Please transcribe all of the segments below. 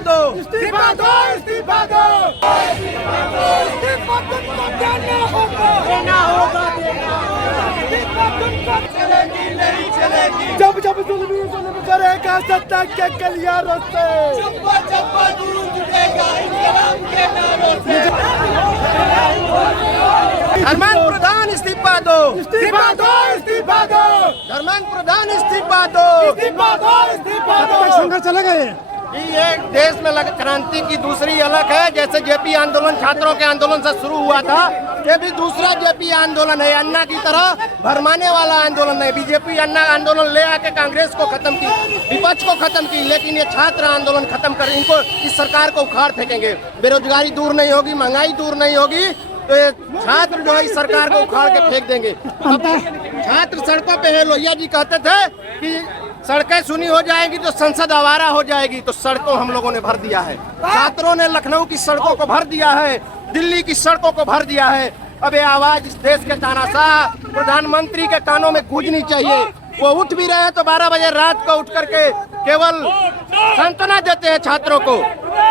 इस्तीफा दो, इस्तीफा दो, इस्तीफा तुमको देना होगा, इस्तीफा तुमको चलेगी नहीं चलेगी। जब जब जुल्म करेगा सत्ता के गलियारों से, जब गूंज उठेगा इंकलाब के नारों से। धर्मेंद्र प्रधान इस्तीफा दो, इस्तीफा दो, इस्तीफा दो, धर्मेंद्र प्रधान इस्तीफा दो। इस्तीफा दो, इस्तीफा दो। संघर्ष चले गए। ये देश में क्रांति की दूसरी अलग है। जैसे जेपी आंदोलन छात्रों के आंदोलन से शुरू हुआ था, ये भी दूसरा जेपी आंदोलन है। अन्ना की तरह भरमाने वाला आंदोलन है। बीजेपी अन्ना आंदोलन ले आके कांग्रेस को खत्म की, विपक्ष को खत्म की, लेकिन ये छात्र आंदोलन खत्म कर इनको इस सरकार को उखाड़ फेंकेंगे। बेरोजगारी दूर नहीं होगी, महंगाई दूर नहीं होगी, तो ये छात्र जो है इस सरकार को उखाड़ के फेंक देंगे। छात्र सड़कों पे है। लोहिया जी कहते थे कि सड़कें सुनी हो जाएंगी तो संसद आवारा हो जाएगी, तो सड़कों हम लोगों ने भर दिया है। छात्रों ने लखनऊ की सड़कों को भर दिया है, दिल्ली की सड़कों को भर दिया है। अब ये आवाज इस देश के तानाशाह प्रधानमंत्री के कानों में गूंजनी चाहिए। वो उठ भी रहे हैं तो 12 बजे रात को उठ करके केवल सांत्वना देते हैं छात्रों को।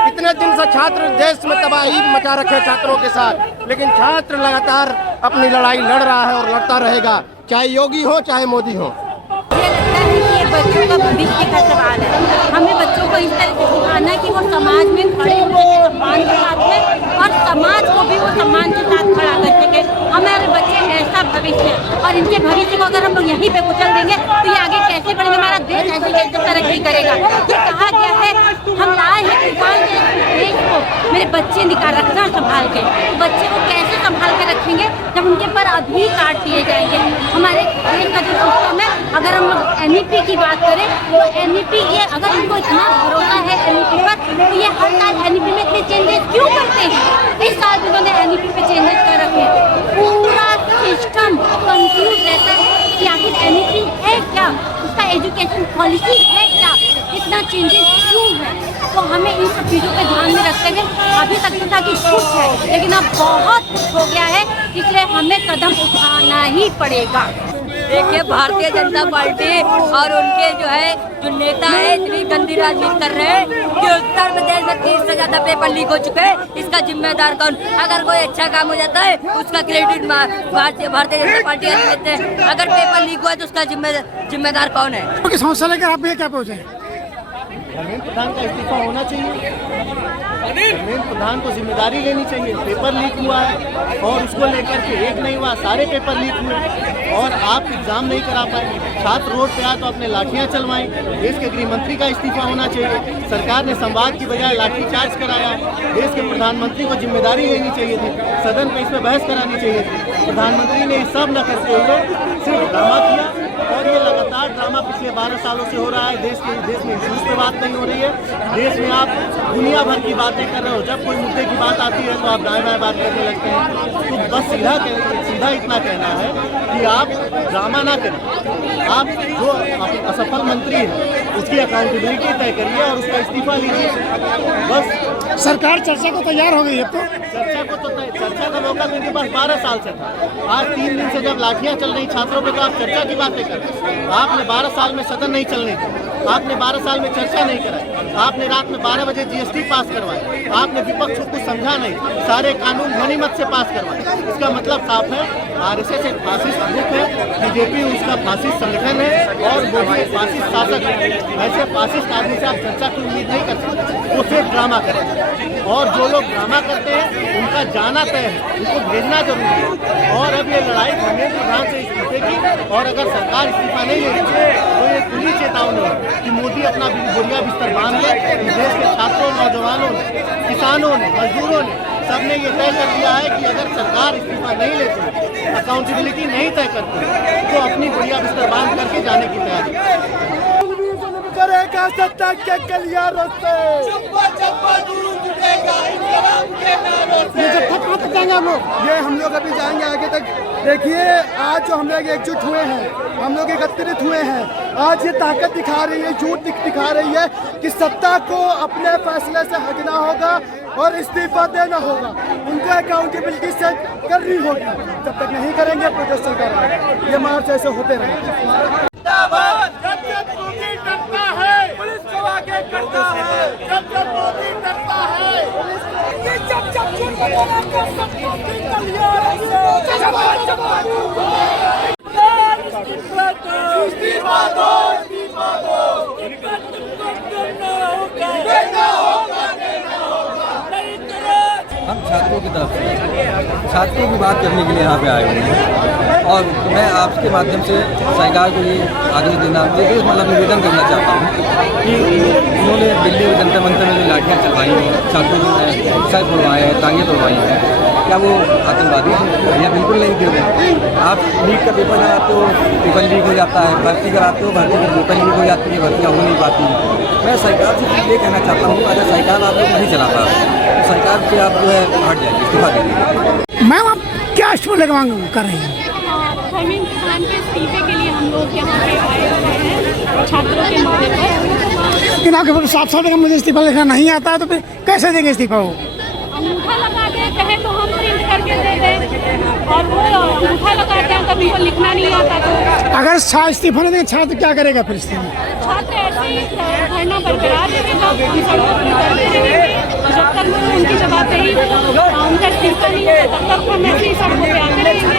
इतने दिन से छात्र देश में तबाही मचा रखे छात्रों के साथ, लेकिन छात्र लगातार अपनी लड़ाई लड़ रहा है और लड़ता रहेगा, चाहे योगी हो चाहे मोदी हो। मुझे लगता है कि ये बच्चों का भविष्य का सवाल है। हमें बच्चों को इस तरह से सिखाना कि वो समाज में खड़े होकर सम्मान के साथ में, और समाज को भी वो सम्मान के साथ खड़ा कर सके। हमारे बच्चे ऐसा भविष्य है, और इनके भविष्य को अगर हम लोग यहीं पे कुचल देंगे तो ये आगे कैसे बढ़ेंगे? हमारा देश ऐसे कैसे तरक्की करेगा? ये कहा गया है, हम लाए हैं किसान देश को, मेरे बच्चे निकाल रखना संभाल के। बच्चे को कैसे संभाल के रखेंगे जब उनके पर अभी काट दिए जाएंगे? हमारे देश का जो सिस्टम है, अगर हम लोग MEP की बात करें तो MEP ये अगर इनको इतना भरोसा है MEP पर, तो ये हर साल MEP में इतने चेंजेस क्यों करते हैं? इस साल भी उन्होंने MEP पे चेंजेस कर रखे। पूरा सिस्टम कंफ्यूज रहता है कि आखिर MEP है क्या, उसका एजुकेशन पॉलिसी है क्या, इतना चेंजेस क्यों है? तो हमें इन सब चीज़ों पे ध्यान में रखते हुए अभी तक तो था कि कुछ है, लेकिन अब बहुत कुछ हो गया है, इसलिए हमें कदम उठाना ही पड़ेगा। देखिए, भारतीय जनता पार्टी और उनके जो है जो नेता है इतनी गंदी राजनीति कर रहे हैं कि उत्तर प्रदेश में 30 से ज्यादा पेपर लीक हो चुके हैं। इसका जिम्मेदार कौन? अगर कोई अच्छा काम हो जाता है उसका क्रेडिट भारतीय जनता पार्टी लेते हैं। अगर पेपर लीक हुआ तो उसका जिम्मेदार कौन है? की समस्या लेकर आप ये क्या पहुँचे? धर्मेंद्र प्रधान का इस्तीफा होना चाहिए। धर्मेंद्र प्रधान को जिम्मेदारी लेनी चाहिए। पेपर लीक हुआ है और उसको लेकर के एक नहीं हुआ, सारे पेपर लीक हुए और आप एग्जाम नहीं करा पाए। छात्र रोड पे आए तो अपने लाठियां चलवाई। देश के गृह मंत्री का इस्तीफा होना चाहिए। सरकार ने संवाद की बजाय लाठीचार्ज कराया। देश के प्रधानमंत्री को जिम्मेदारी लेनी चाहिए थी। सदन पे इस पर बहस करानी चाहिए थी। प्रधानमंत्री ने सब न करते हुए सिर्फ ड्रामा किया, और ये लगातार ड्रामा पिछले 12 सालों से हो रहा है। देश में इश्यूज पे बात नहीं हो रही है। देश में आप दुनिया भर की बातें कर रहे हो, जब कोई मुद्दे की बात आती है तो आप दाएं बाएं बात करने लगते हैं। तो बस सीधा इतना कहना है कि आप ड्रामा ना करें। आप जो असफल मंत्री है उसकी अकाउंटेबिलिटी तय करिए और उसका इस्तीफा लीजिए। बस सरकार चर्चा को तैयार हो गई है। तो चर्चा का मौका क्योंकि बस 12 साल से था। आज 3 दिन से जब लाठियां चल रही छात्रों पे तो आप चर्चा की बातें कर रहे हैं। आपने 12 साल में सदन नहीं चलने दी, आपने 12 साल में चर्चा नहीं कराई, आपने रात में 12 बजे GST पास करवाए, आपने विपक्ष को कुछ समझा नहीं, सारे कानून ध्वनिमत से पास करवाए। इसका मतलब साफ है, RSS एक फासिस्ट ग्रुप है, BJP उसका फासिस्ट संगठन है और वो भी फासिस्ट शासक है। ऐसे फासिस्ट आदमी से आप चर्चा की उम्मीद नहीं कर सकते। वो सिर्फ ड्रामा करेंगे, और जो लोग ड्रामा करते हैं उनका जाना तय है, उनको भेजना जरूरी है। और अब ये लड़ाई धर्मेंद्र प्रधान से इस्तीफे की, और अगर सरकार इस्तीफा नहीं लेती तो ये खुली चेतावनी है कि मोदी अपना बोरिया बिस्तर बांध ले। देश के छात्रों, नौजवानों ने, किसानों ने, मजदूरों ने, सबने ये तय कर दिया है कि अगर सरकार इस्तीफा नहीं लेती, अकाउंटेबिलिटी नहीं तय करती, तो अपनी बोरिया बिस्तर बांध करके जाने की तैयारी करेगा सत्ता के गलियारों से, जब गूंज उठेगा इंकलाब के नारों से। ये हम लोग अभी जाएंगे आगे तक। देखिए, आज जो हम लोग एकजुट हुए हैं, हम लोग एकत्रित हुए हैं, आज ये ताकत दिखा रही है, झूठ दिखा रही है कि सत्ता को अपने फैसले से हटना होगा और इस्तीफा देना होगा। उनको अकाउंटेबिलिटी से करनी होगी। जब तक नहीं करेंगे प्रोटेस्ट चलता रहेगा, ये मार्च ऐसे होते रहेंगे। पुलिस को आगे करता है, जब जब मोदी करता है, जब जब जुर्माना कर सकता है तैयार से इस्तीफा दो, इस्तीफा दो, हम छात्रों की तरफ से छात्रों की बात करने के लिए यहाँ पे आए हुए हैं और मैं आपके माध्यम से सरकार को ये आदेश देना मतलब निवेदन करना चाहता हूँ कि उन्होंने दिल्ली में जंतर मंतर में जो लाठियाँ चलवाई हैं, छात्रों ने सर तोड़वाए हैं, टांगें तोड़वाई हैं, क्या वो आतंकवादी हैं? या बिल्कुल नहीं गिर रहे। आप नीट का पेपर कराते हो, पेपर लीक हो जाता है, भर्ती कराते हो, भर्ती की पेपर लीक हो जाती है, भर्तियाँ हो नहीं पाती। मैं सरकार से ये कहना चाहता हूँ, अगर सरकार आप लोग नहीं चलाता तो सरकार से आप जो है हट जाएगी, इस्तीफा दे दीजिए। मैम आप क्या इस्तीफा मांग कर रही हैं? धर्मेंद्र प्रधान के इस्तीफे के लिए हम लोग यहाँ पे आए हुए हैं छात्रों के मुद्दे पर। लेकिन आपके साफ साफ मुझे इस्तीफा लिखना नहीं आता है तो फिर कैसे देंगे इस्तीफा? वो अंगूठा लगा दे कहे तो हम प्रिंट करके दे दें और वो अंगूठा लगाते हैं कभी को लिखना नहीं आता तो अगर इस्तीफा नहीं देंगे छात्र क्या करेगा फिर? छात्र ऐसे ही धरना बरकरार रहेगा, हम सड़कों पर उतरते रहेंगे जब तक उनकी जवाबदेही उनका इस्तीफा नहीं होगा तब तक हम ऐसे ही सड़कों पर आते रहेंगे।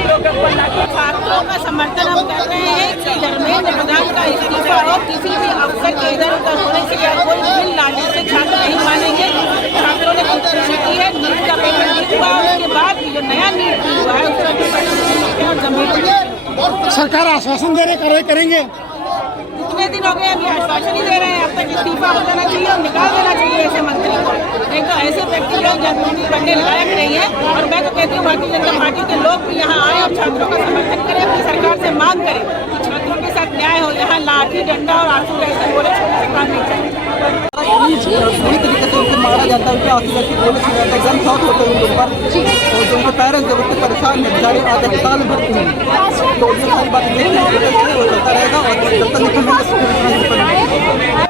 छात्रों का समर्थन हम कर रहे हैं कि धर्मेंद्र प्रधान का इस्तीफा हो, किसी भी अफसर के इधर उधर होने से या कोई बिल लाने से छात्र नहीं मानेंगे। छात्रों ने खुदकुशी की है, नीट का पेपर लीक हुआ, उसके बाद जो नया नीट हुआ है उसका पेपर जमीन सरकार आश्वासन दे रहे करेंगे। कितने दिन हो गए अभी आश्वासन ही दे रहे हैं, अब तक इस्तीफा हो जाना चाहिए और निकाल देना चाहिए ऐसे मंत्री को। नहीं तो ऐसे व्यक्ति लोग जनप्रतिनिधि बनने लायक नहीं है। और मैं तो कहती हूँ भारतीय जनता पार्टी के लोग भी यहाँ आए और छात्रों का समर्थन करें, अपनी सरकार से मांग करें कि छात्रों के साथ न्याय हो। यहाँ लाठी डंडा और आंसू ऐसे बोले छोटे से काम नहीं चाहिए। पूरी तरीके से उनको मारा जाता है, उनके आंसू जैसे गोले से जाता है, गन शॉट होते हैं उन लोग पर, और जो उनके पेरेंट्स हैं वो परेशान हैं, बेचारे आज अस्पताल में भर्ती हैं। तो ये सारी बातें देखने वो चलता रहेगा और जब तक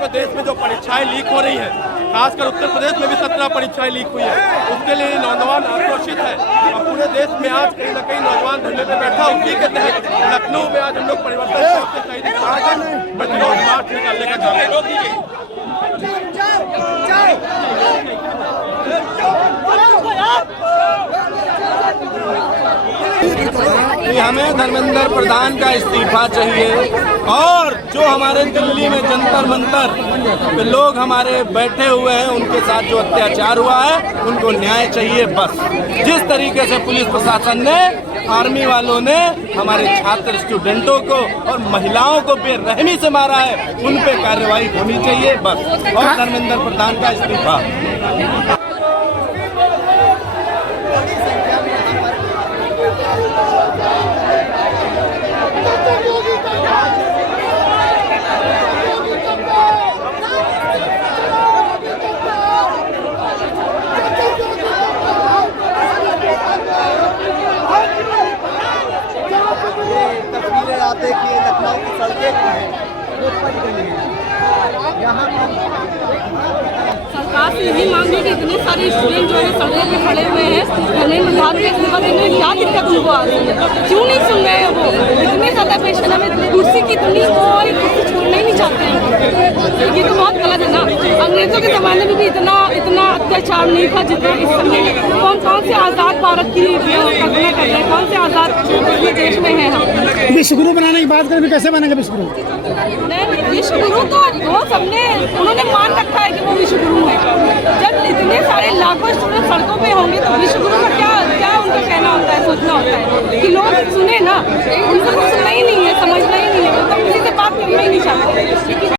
प्रदेश में जो परीक्षाएं लीक हो रही है, खासकर उत्तर प्रदेश में भी 17 परीक्षाएं लीक हुई है, उसके लिए नौजवान आक्रोशित है और पूरे देश में आज कहीं न कहीं नौजवान धरने पे बैठा। उसी के तहत लखनऊ में आज हम लोग परिवर्तन प्रतिरोध मार्च निकालने का काम है। हमें धर्मेंद्र प्रधान का इस्तीफा चाहिए और जो हमारे दिल्ली में जंतर मंतर पे लोग हमारे बैठे हुए हैं उनके साथ जो अत्याचार हुआ है उनको न्याय चाहिए। बस जिस तरीके से पुलिस प्रशासन ने, आर्मी वालों ने हमारे छात्र स्टूडेंटों को और महिलाओं को बेरहमी से मारा है, उन पे कार्रवाई होनी चाहिए बस, और धर्मेंद्र प्रधान का इस्तीफा। तस्वीरें आप देखिए लखनऊ की सड़कें वो फट गई हैं। यहाँ सरकार से यही मांग है कि इतने सारे स्टूडेंट जो है सड़कों पे खड़े हुए हैं, धर्मेंद्र प्रधान के इस्तीफा देने में क्या दिक्कत उनको आ रही है? क्यों नहीं सुन रहे हैं? वो इतनी ज़्यादा पेशेंट में कुर्सी की इतनी वो और कुर्सी छोड़ना ही नहीं चाहते हैं। ये तो बहुत गलत है ना। अंग्रेजों के ज़माने में भी इतना अत्याचार नहीं था जितना इस समय। कौन से आज़ाद भारत की कल्पना कर रहे हैं? कौन से आज़ाद देश में है हम? विश्वगुरु बनाने की बात करें, कैसे बनेगा विश्वगुरु? विश्वगुरु तो वो सबने उन्होंने मान रखा है कि वो विश्वगुरु है। जब इतने सारे लाखों स्टूडेंट सड़कों पे होंगे तो विश्वगुरु का क्या उनका कहना होता है, सोचना होता है कि लोग सुने ना, उनको